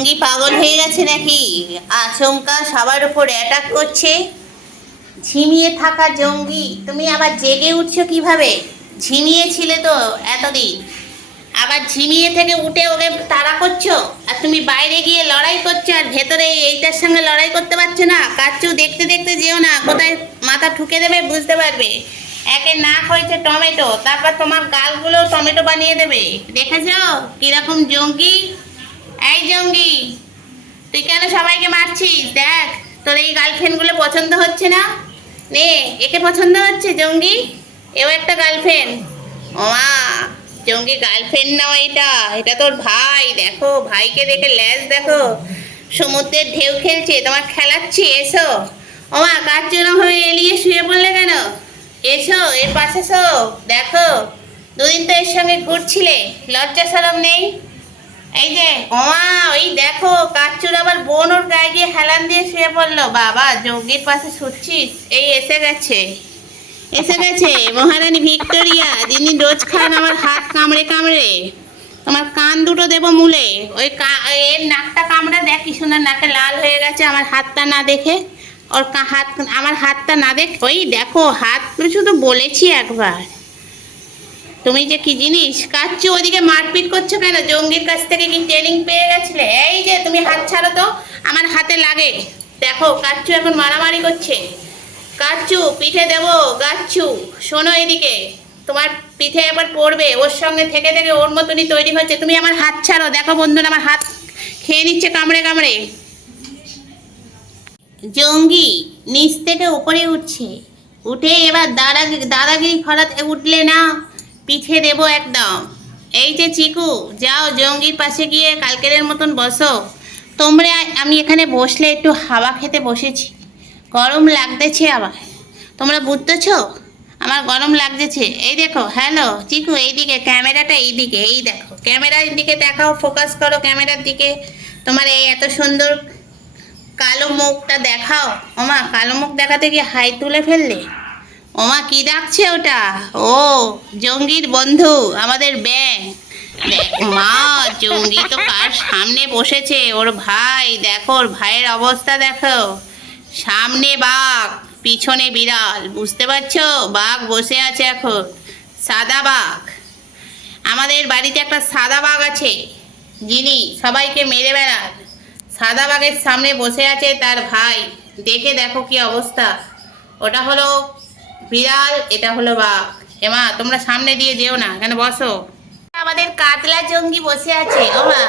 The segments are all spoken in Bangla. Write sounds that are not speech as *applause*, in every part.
জঙ্গি পাগল হয়ে গেছে নাকি? আচমকা সবার উপর অ্যাটাক করছে। ঝিমিয়ে থাকা জঙ্গি, তুমি আবার জেগে উঠছো কীভাবে? ঝিমিয়েছিলে তো এতদিন। আবার ঝিমিয়ে থেকে উঠে ওকে তাড়া করছ? আর তুমি বাইরে গিয়ে লড়াই করছ আর ভেতরে এইটার সঙ্গে লড়াই করতে পারছ না? কাচ্চু, দেখতে দেখতে যেও না, কোথায় মাথা ঠুকে দেবে বুঝতে পারবে। একে নাক হয়েছে টমেটো, তারপর তোমার গালগুলো টমেটো বানিয়ে দেবে। দেখেছ কীরকম জঙ্গি? এই জঙ্গি, তুই কেন সবাইকে মারছিস? দেখ, তোর এই গার্লফ্রেন্ডগুলো পছন্দ হচ্ছে না? নে, একে পছন্দ হচ্ছে জঙ্গি? এও একটা গার্লফ্রেন্ড। ওমা জঙ্গি গার্লফ্রেন্ড নাও এটা? এটা তোর ভাই, দেখো, ভাইকে দেখে ল্যাজ দেখো। সমুদ্রের ঢেউ খেলছে, তোমার খেলাচ্ছি, এসো। ওমা কার জন্য হয়ে এলিয়ে শুয়ে পড়লে কেন? এসো, এর পাশে এসো দেখো। দুদিন তো এর সঙ্গে ঘুরছিলে লজ্জা সরম নেই? এই যে, ওমা, ওই দেখো, কাচ্চুর আবার বোন ওর গায়ে গিয়ে হেলান দিয়ে শুয়ে পড়ল। বাবা, জঙ্গির পাশে শুচ্ছিস? এই এসে গেছে। এসে গেছে, মহারানী ভিক্টোরিয়া, যিনি রোজ খান আমার হাত কামড়ে কামড়ে। তোমার কান দুটো দেবো মূলে। ওই এর নাকটা কামড়ে দেখ, কি সুন্দর নাকে লাল হয়ে গেছে, আমার হাতটা না দেখে। ওর হাত, আমার হাতটা না দেখ, ওই দেখো, হাত শুধু বলেছি একবার। তুমি যে কি জিনিস কাচ্চু ওদিকে মারপিট করছ কেন? জঙ্গির কাছ থেকে কি ট্রেনিং পেয়ে গেছিলে? এই যে তুমি হাত ছাড়ো তো, আমার হাতে লাগে। দেখো, কাচ্চু এখন মারামারি করছে। কাচ্চু, পিঠে দেবো, গাচ্ছু। শোনো এদিকে, তোমার পিঠে এবার পড়বে, ওর সঙ্গে থেকে থেকে ওর মতনই তৈরি হচ্ছে। তুমি আমার হাত ছাড়ো, দেখো বন্ধুরা, আমার হাত খেয়ে নিচ্ছে কামড়ে কামড়ে। জঙ্গি নিচ থেকে উপরে উঠছে। উঠে এবার দাদা দাদাগিরি খরাতে উঠলে না? পিঠে দেবো একদম। এই যে চিকু, যাও জঙ্গির পাশে গিয়ে কালকের মতন বসো। তোমরা আমি এখানে বসলে একটু হাওয়া খেতে বসেছি। গরম লাগতেছে আবার। তোমরা বুঝতেছ? আমার গরম লাগতেছে। এই দেখো, হ্যালো, চিকু এইদিকে, ক্যামেরাটা এইদিকে, এই দেখো। ক্যামেরার দিকে দেখাও ফোকাস করো ক্যামেরার দিকে। তোমার এই এত সুন্দর কালো মুখটা দেখাও। ওমা, কালো মুখ দেখাতে গিয়ে হাই তুলে ফেললে। ওমা, কি ডাকছে ওটা? ও, জঙ্গির বন্ধু, আমাদের ব্যাং দেখ মা, জঙ্গি তো কার সামনে বসেছে? ওর ভাই, দেখো ওর ভাইয়ের অবস্থা দেখো। সামনে বাঘ, পিছনে বিড়াল, বুঝতে পারছ? বাঘ বসে আছে এখন। সাদা বাঘ। আমাদের বাড়িতে একটা সাদা বাঘ আছে। যিনি সবাইকে মেরে বেড়ান সাদা বাঘের সামনে বসে আছে তার ভাই। দেখে দেখো কি অবস্থা। ওটা হলো বিড়াল, এটা হলো বাঘ। এমা, তোমরা সামনে দিয়ে যেও না, এখানে বসো। আমাদের কাতলা জঙ্গি বসে আছে, ও মা।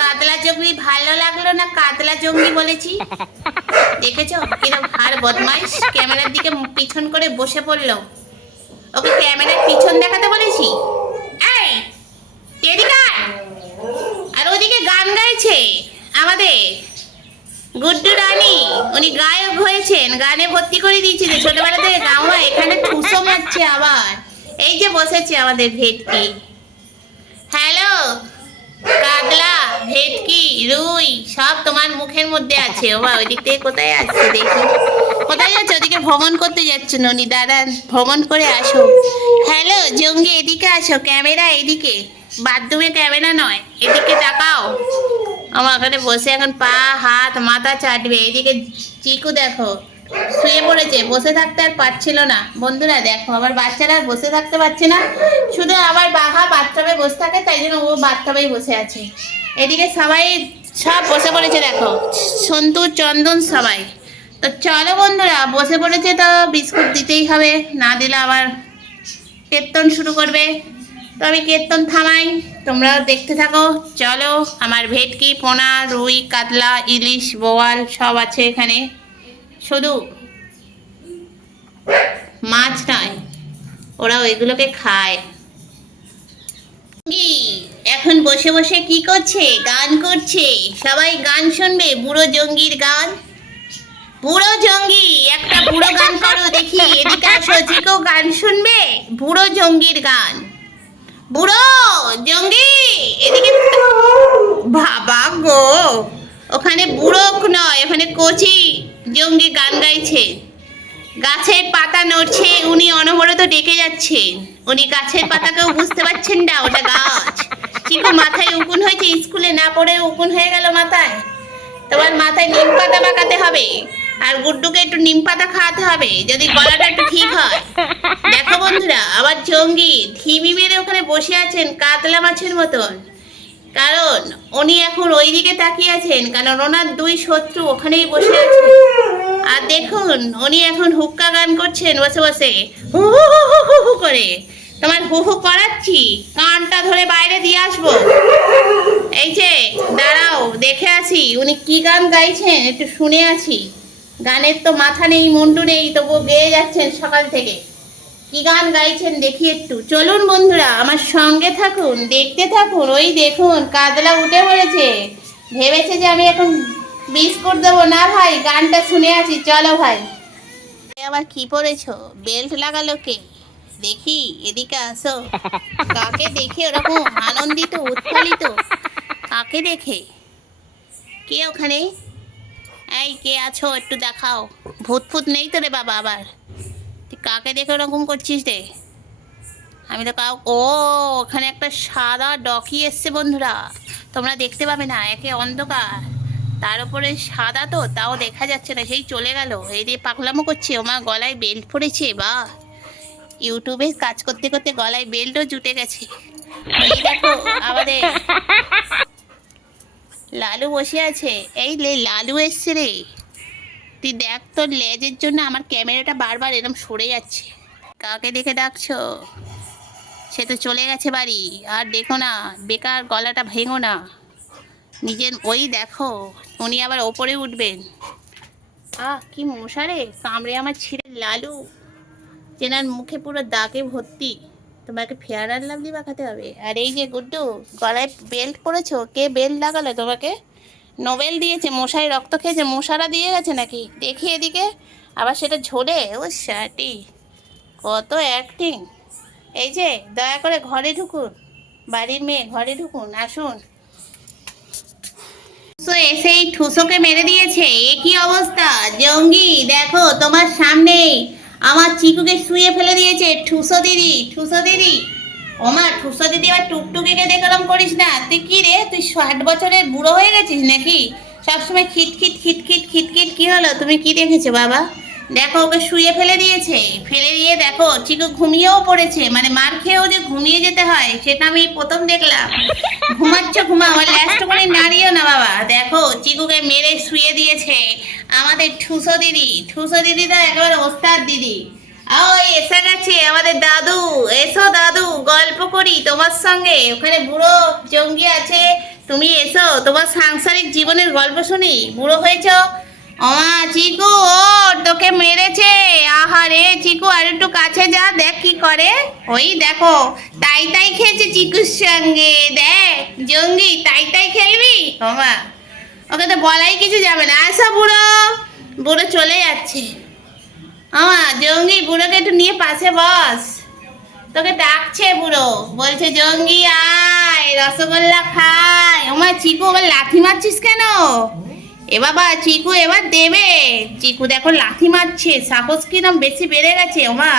কাতলা জঙ্গি ভালো লাগল না কাতলা জঙ্গি বলেছি? দেখেছ? কীরকম হার বদমাইশ? ক্যামেরার দিকে পিছন করে বসে পড়ল। ওকে ক্যামেরার পিছন দেখাতে বলেছি? এই, এদিকে আর ওদিকে গান গাইছে আমাদের। গুড্ডু রানী, উনি গায়ক হয়েছেন, গানে ভর্তি করে দিয়েছিল ছোটবেলা থেকে গাওয়া, এখানে ঠুসো মারছে আবার। এই যে বসেছে আমাদের ভেটকি। হ্যালো, কাতলা, ভেটকি, রুই, সব তোমার মুখের মধ্যে আছে। ও বা ওই দিক থেকে কোথায় আসছে দেখি। কোথায় যাচ্ছে? ওদিকে ভ্রমণ করতে যাচ্ছ ননি দাদা ভ্রমণ করে আসো। হ্যালো, জঙ্গি, এদিকে আসো, ক্যামেরা এদিকে। বাথরুমে ক্যামেরা নয়, এদিকে তাকাও। আমার ওখানে বসে এখন পা, হাত, মাথা চাটবে। এদিকে চিকু দেখো, শুয়ে পড়েছে। বসে থাকতে আর পারছিল না। বন্ধুরা দেখো, আমার বাচ্চারা আর বসে থাকতে পারছে না। শুধু আমার বাঘা বাথটবে বসে থাকে, তাই জন্য ও বাথটবেই বসে আছে। এদিকে সবাই সব বসে পড়েছে, দেখো। সন্তু, চন্দন সবাই। তো চলো বন্ধুরা, বসে পড়েছে তো বিস্কুট দিতেই হবে। না দিলে আবার কীর্তন শুরু করবে। তো আমি কীর্তন থামাই। তোমরাও দেখতে থাকো। চলো, আমার ভেটকি, পোনা, রুই, কাতলা, ইলিশ, বোয়াল সব আছে এখানে। শুধু মাছ নয় ওরা ওইগুলোকে খায়? এখন বসে বসে কি করছে? গান করছে। সবাই গান শুনবে? বুড়ো জঙ্গির গান? বুড়ো জঙ্গি, একটা বুড়ো গান করো দেখি। এদিকে আসো যে কেউ গান শুনবে? বুড়ো জঙ্গির গান। বুড়ো, জঙ্গি, এদিকে বাবা গো, ওখানে বুড়ো নয়, ওখানে কচি, জঙ্গি গান গাইছে। গাছের পাতা নড়ছে, উনি অনবরত ডেকে যাচ্ছেন উনি গাছের পাতাকেও বুঝতে পারছেন না, ওটা গাছ। কিন্তু মাথায় উকুন হয়েছে? স্কুলে না পড়ে উকুন হয়ে গেল মাথায়? তোমার মাথায় নিম পাতা মাখাতে হবে? আর গুড্ডুকে একটু নিম পাতা খাওয়াতে হবে, যদি গলাটা একটু ঠিক হয়। দেখো বন্ধুরা, আবার জঙ্গি ধিমি মেরে ওখানে বসে আছেন কাতলা মাছের মতন। কারণ উনি এখন ওই দিকে তাকিয়ে আছেন, কারণ ওনার দুই শত্রু ওখানেই বসে আছে। আর দেখুন, উনি এখন হুক্কা গান করছেন বসে বসে। হু হু হু হু হু করে। তোমার হু হু করাচ্ছি, কানটা ধরে বাইরে দিয়ে আসব। এই যে, দাঁড়াও, দেখে আসি, উনি কি গান গাইছেন, একটু শুনে আছি গানের তো মাথা নেই, মুন্ডু নেই, তবুও গেয়ে যাচ্ছেন সকাল থেকে। কি গান গাইছেন দেখি একটু। চলুন বন্ধুরা, আমার সঙ্গে থাকুন, দেখতে থাকুন, ওই দেখুন, কাদলা উঠে পড়েছে। ভেবেছে যে আমি এখন বিস্কুট দেবো। না ভাই, গানটা শুনে আছি, চলো ভাই। আবার কি পরেছো? বেল্ট লাগালো কে? দেখি, এদিকে আসো। কাকে দেখে ওরকম আনন্দিত, উৎফুল্লিত? কাকে দেখে? কে ওখানে? এই, কে আছো? একটু দেখাও। ভূত ফুত নেই তো রে বাবা আবার। তুই কাকে দেখে ওরকম করছিস রে? আমি তো কাউ, ও, ওখানে একটা সাদা ডকি এসছে বন্ধুরা। তোমরা দেখতে পাবে না, একে অন্ধকার। তার উপরে সাদা তো, তাও দেখা যাচ্ছে না, সেই চলে গেল। এই দিয়ে পাগলামো করছে ওমা গলায় বেল্ট পড়েছে বা। ইউটিউবে কাজ করতে করতে গলায় বেল্টও জুটে গেছে। দেখো, আমাদের লালু বসে আছে। এই লে, লালু এসছে রে। তুই দেখ, তোর লেজের জন্য আমার ক্যামেরাটা বারবার এরকম সরে যাচ্ছে। কাকে দেখে ডাকছো? সে তো চলে গেছে বাড়ি। আর দেখো না, বেকার গলাটা ভেঙো না। নিজের ওই দেখো, উনি আবার ওপরে উঠবেন। আহ কি মশারে, কামড়ে আমার ছিঁড়ে লালু। চেনার মুখে পুরো দাগে ভর্তি। তোমাকে ফেয়ার আর লাভলি মাখাতে হবে। আর এই যে গুড্ডু, গলায় বেল্ট পরেছো? কে বেল্ট লাগালো তোমাকে? নোবেল দিয়েছে, মশাই রক্ত খেয়েছে, মশারা দিয়ে গেছে নাকি? দেখি এদিকে। আবার সেটা ঝোলে? ও শাটি কত অ্যাক্টিং এই যে, দয়া করে ঘরে ঢুকুন। বাড়ির মেয়ে, ঘরে ঢুকুন, আসুন। তো এসে এই ঠুসোকে মেরে দিয়েছে? এ কি অবস্থা? জঙ্গি, দেখো, তোমার সামনেই। আমার চিকুকে শুয়ে ফেলে দিয়েছে। ঠুসো দিদি ঠুসো দিদি। ওমা, ঠুসো দিদি আবার টুকটুকিকে দেখলাম করিস না। তুই কি রে? তুই ষাট বছরের বুড়ো হয়ে গেছিস নাকি? সবসময় খিটখিট খিটখিট খিটখিট কি হলো? তুমি কি দেখেছ বাবা? দেখো, ওকে শুয়ে ফেলে দিয়েছে। ফেলে দিয়ে দেখো, চিকু ঘুমিয়েও পড়েছে। মানে মার খেয়েও যে ঘুমিয়ে যেতে হয়, সেটা আমি প্রথম দেখলাম। ঘুমাচ্ছ ঘুমা আমার ল্যাস্ট করে নাড়িও না, বাবা। দেখো, চিকুকে মেরে শুয়ে দিয়েছে। আমাদের ঠুসো দিদি ঠুসো দিদি তো একেবারে ওস্তাদ দিদি। ওই, এসে গেছে আমাদের দাদু। এসো দাদু, গল্প করি তোমার সঙ্গে। ওখানে বুড়ো জঙ্গি আছে, তুমি এসো। তোমার সাংসারিক জীবনের গল্প শুনি। বুড়ো হয়েছ? আমা চিকু, ও তোকে মেরেছে। আহারে চিকু, আর একটু কাছে যা, দেখ কি করে। ওই দেখো, তাই তাই খেলছে চিকুর সঙ্গে। দেখ, জঙ্গি, তাই তাই খেলবি? ওমা ওকে তো বলাই কিছু যাবে না। আসা বুড়ো বুড়ো চলে যাচ্ছে। আমা জঙ্গি, বুড়োকে একটু নিয়ে পাশে বস। তোকে ডাকছে বুড়ো, বলছে, জঙ্গি, আয়, রসগোল্লা খায়। ওমা চিকু আবার লাথি মারছিস কেন? এ বাবা চিকু এবার দেবে। চিকু দেখো লাথি মারছে সাহস কিরম বেশি বেড়ে গেছে ওমা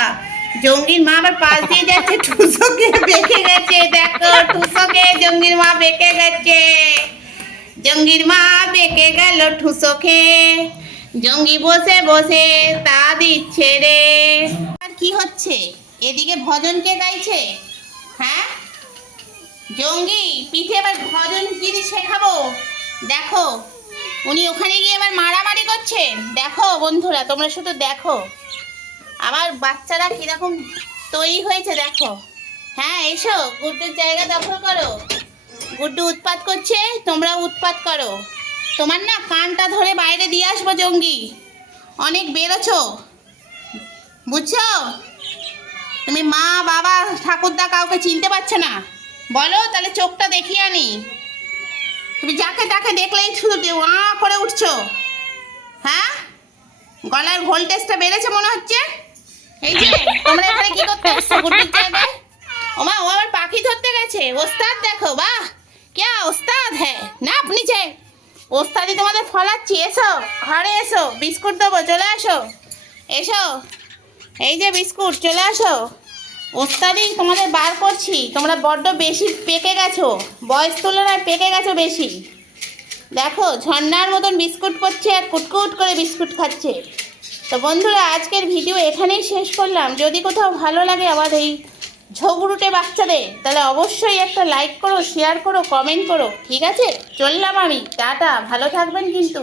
জঙ্গির মা আবার পাশ দিয়ে যাচ্ছে *laughs* টুসোকে বেঁকে গেছে দেখো টুসোকে জঙ্গির মা বেঁকে গেছে। জঙ্গির মা বেঁকে গেল ঠুসোকে জঙ্গি বসে বসে তা দিচ্ছে রে। আর কি হচ্ছে? এদিকে ভজন কে গাইছে? হ্যাঁ? জঙ্গি পিঠে এবার ভজন গিরি শেখাবো? দেখো উনি ওখানে গিয়ে এবার মারামারি করছেন দেখো বন্ধুরা, তোমরা শুধু দেখো। আমার বাচ্চারা কীরকম তৈরি হয়েছে দেখো। হ্যাঁ এসো, গুড্ডুর জায়গা দখল করো। গুড্ডু উৎপাত করছে তোমরা উৎপাত করো। তোমার না কানটা ধরে বাইরে দিয়ে আসব, জঙ্গি। অনেক বেরোছো বুঝছ? তুমি মা, বাবা, ঠাকুরদা কাউকে চিনতে পারছ না। বলো, তাহলে চোখটা দেখিয়ে আনি। তুমি যাকে তাকে দেখলেই শুধু আ করে উঠছো। হ্যাঁ? গলার ভোল্টেজটা বেড়েছে মনে হচ্ছে? এই যে, তোমরা এখানে কি করতে এসছো? গুড্ডুর জায়গায়? ওমা, ও আবার পাখি ধরতে গেছে। ওস্তাদ দেখো, বাহ! কে ওস্তাদ হ্যাঁ। না আপনি যে ওস্তাদি তোমাদের ফলাচ্ছি, এসো, ঘরে এসো, বিস্কুট দেবো, চলে আসো। এসো। এই যে বিস্কুট, চলে আসো। ওস্তাদি, তোমাদের বার করছি। তোমরা বড্ড বেশি পেকে গেছো। বয়স তুলনায় পেকে গেছো বেশি। দেখো, ঝর্ণার মতন বিস্কুট করছে আর কুটকুট করে বিস্কুট খাচ্ছে। তো বন্ধুরা, আজকের ভিডিও এখানেই শেষ করলাম। যদি কোথাও ভালো লাগে আবার এই ঝগড়ুটে বাচ্চাদের, তাহলে অবশ্যই একটা লাইক করো শেয়ার করো কমেন্ট করো। ঠিক আছে? চললাম আমি। টাটা। ভালো থাকবেন কিন্তু।